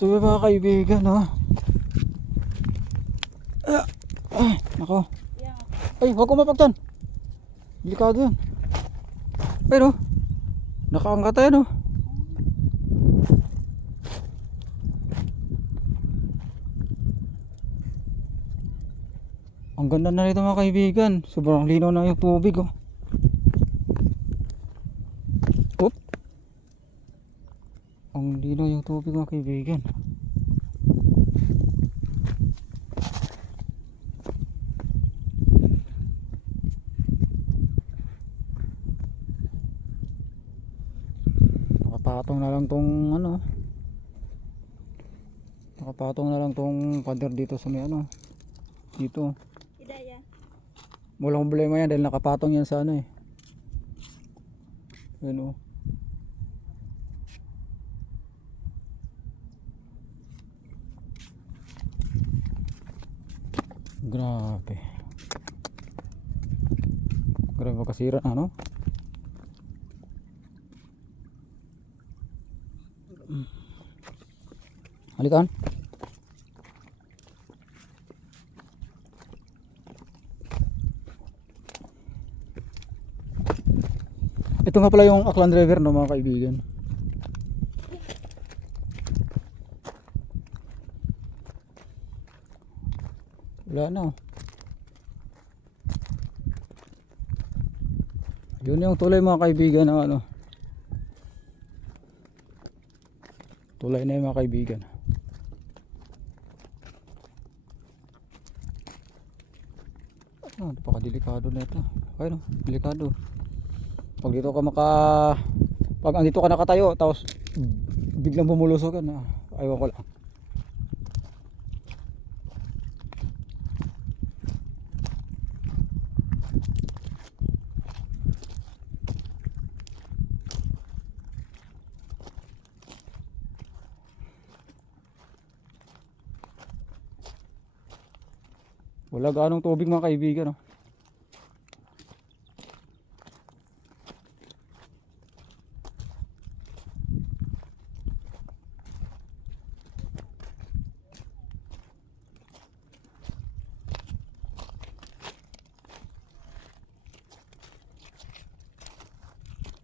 So mga kaibigan, ha? Nako. Ay, huwag ko mapagtan. Delikado yan. Pero nakaangkat tayo, no? Ang ganda na nito mga kaibigan. Sobrang linaw na yung tubig, oh. Oop. Ang linaw yung tubig mga kaibigan. Nakapatong na lang tong ano. Nakapatong na lang tong pader dito sa may ano. Dito. Walang problema yan dahil nakapatong yan sa ano eh. Ano. Grabe. Grabe kasira ano. Halikan. Ito nga pala yung Aklan River, no mga kaibigan. Wala na. Yun yung tulay mga kaibigan ng ano. Tulay na yung mga kaibigan. Napakadelikado na ito. Ayun, delikado. Pag dito ka pag andito ka nakatayo tapos biglang bumulusok ka na, aywan ko lang. Wala ganong tubig mga kaibigan, no?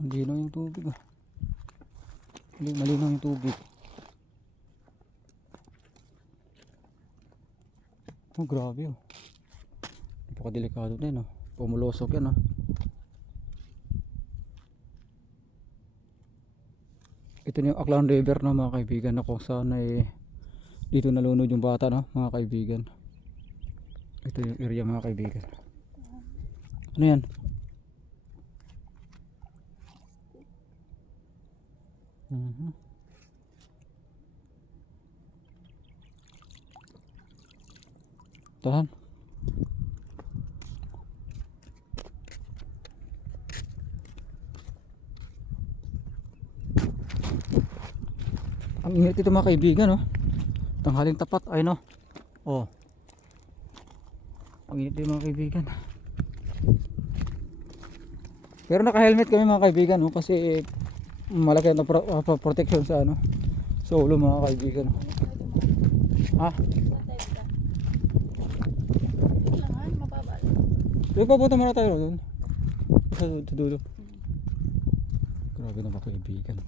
Ang linaw yung tubig, oh. Malinaw yung tubig. Oh, grabe, oh. Napakadelikado na yun, oh. Pumulusok yan, oh. Ito na yung Aklan River, no mga kaibigan, na kung saan ay dito nalunod yung bata, no mga kaibigan. Ito yung area mga kaibigan. Ano yan? Tahan. Ang init ito mga kaibigan, no? Tanghaling tapat, ay no. Oh. Ang init ito mga kaibigan. Pero naka-helmet kami mga kaibigan, no? Kasi malaki ang protection sa ano, sa ulo mga kaibigan. Ha? Doon pa punta muna tayo doon. Sa dulo. Grabe na mga kaibigan.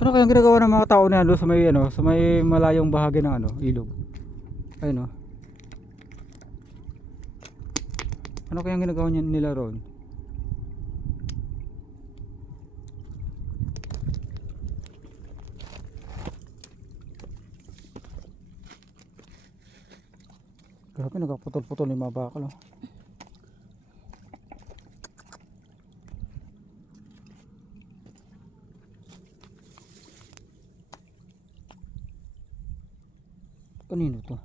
Ano kayang ginagawa ng mga tao na doon sa may ano, sa may malayong bahagi ng ano, ilog? Ayun, oh. Ano kayang ginagawa nila roon? Grabe, nagputol-putol yung mga bakal, oh. Kanino to?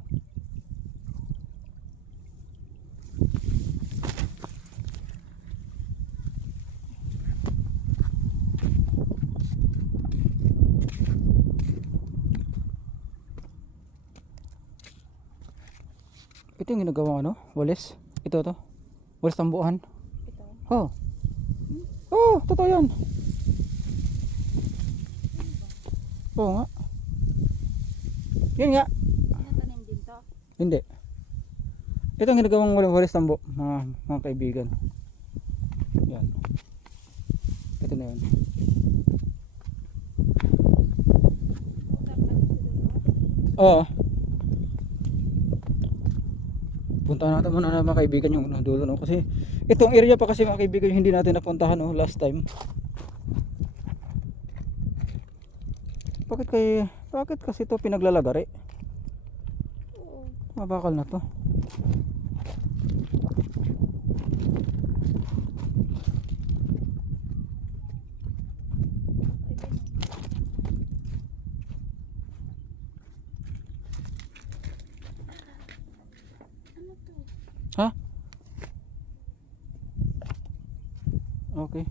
Ito yung ginagawang ano? Walis? Ito to? Walis tambuhan? Ito. Oh. Oh, totoo yan. Oo nga. Yan nga. Natanim din to. Hindi. Ito ang ginagawang walis tambo, mga kaibigan. Yan. Ito na yun. Utang ka dito doon. Oo. Punta natin muna mga kaibigan yung dulo, no? Kasi itong area pa kasi mga kaibigan yung hindi natin napuntahan, no? Last time. Bakit kasi ito pinaglalagari? Oo. Mabakal na to. Ano to? Ha? Okay.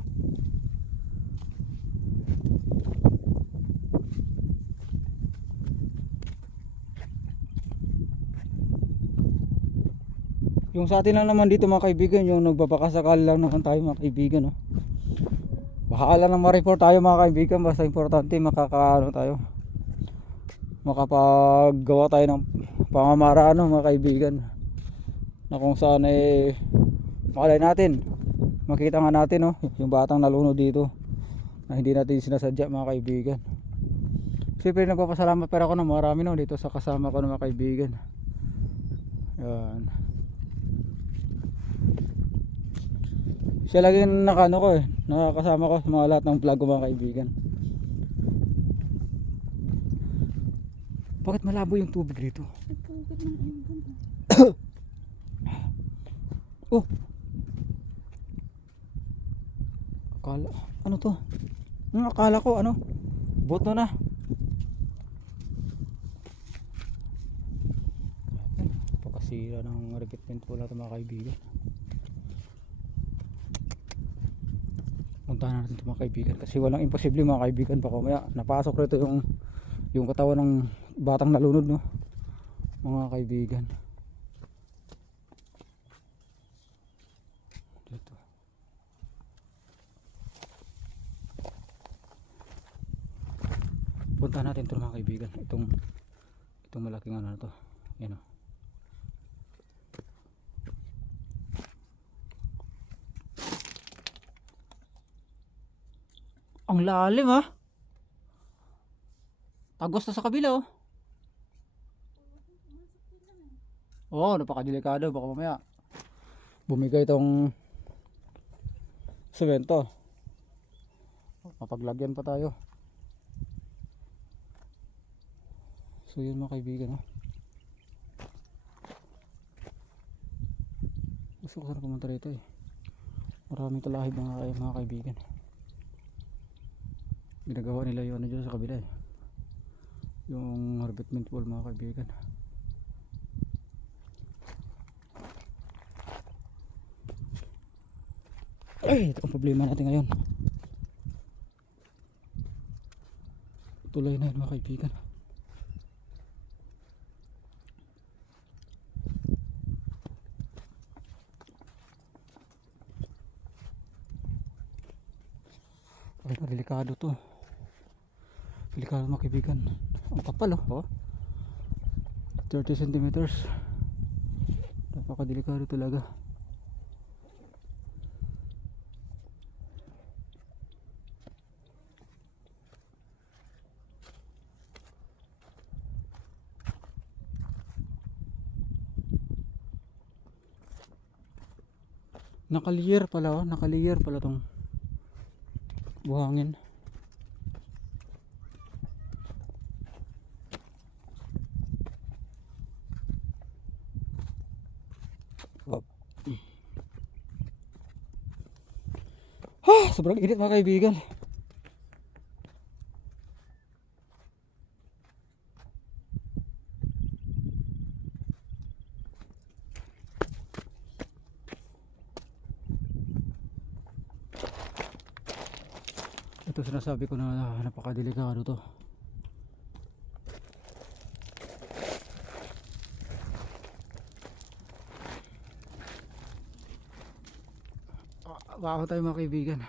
Yung sa atin lang naman dito mga kaibigan, yung nagbabakasakali lang naman tayo mga kaibigan, no? Bahala na ma-report tayo mga kaibigan, basta importante makakaano tayo, makapaggawa tayo ng pamamaraan, no, mga kaibigan, na kung saan makalay natin, makita nga natin, no, yung batang nalunod dito na hindi natin sinasadya mga kaibigan. Siyempre nagpapasalamat pero ako na marami, no, dito sa kasama ko ng mga kaibigan. Yan. Siya lagi nakano ko nakakasama ko sa mga lahat ng vlog ko mga kaibigan. Bakit malabo yung tubig dito? Nagpugad ng ibon. Oh. Ano to? Akala ko ano? Boto na. Pagkasira ng repeatment wala ito mga kaibigan. Puntahan natin ito mga kaibigan kasi walang imposible mga kaibigan, baka mamaya napasok rito yung katawan ng batang nalunod, no, mga kaibigan. Dito. Puntahan natin ito mga kaibigan, itong malaking ano na to. Yan, o. Ang lalim, ha. Tagos na sa kabila, oh. Oo, napakadelikado, baka mamaya bumigay itong semento, mapaglagyan pa tayo. So yun mga kaibigan, oh. Gusto ko sana pumunta rito, maraming talahib mga kaibigan. Ginagawa nila yung ano dyan sa kabila, yung revetment wall mga kaibigan. Ay, ito ang problema natin ngayon. Tulay na yun mga kaibigan. Ay, delikado to. Delikado mga kaibigan. Ang kapal, oh. 30 centimeters. Napakadelikado talaga. Nakaliyer pala, nakaliyer pala tong buhangin. Sobrang init mga kaibigan. Ito sinasabi ko na napakadelikado to. Baka tayo mga kaibigan.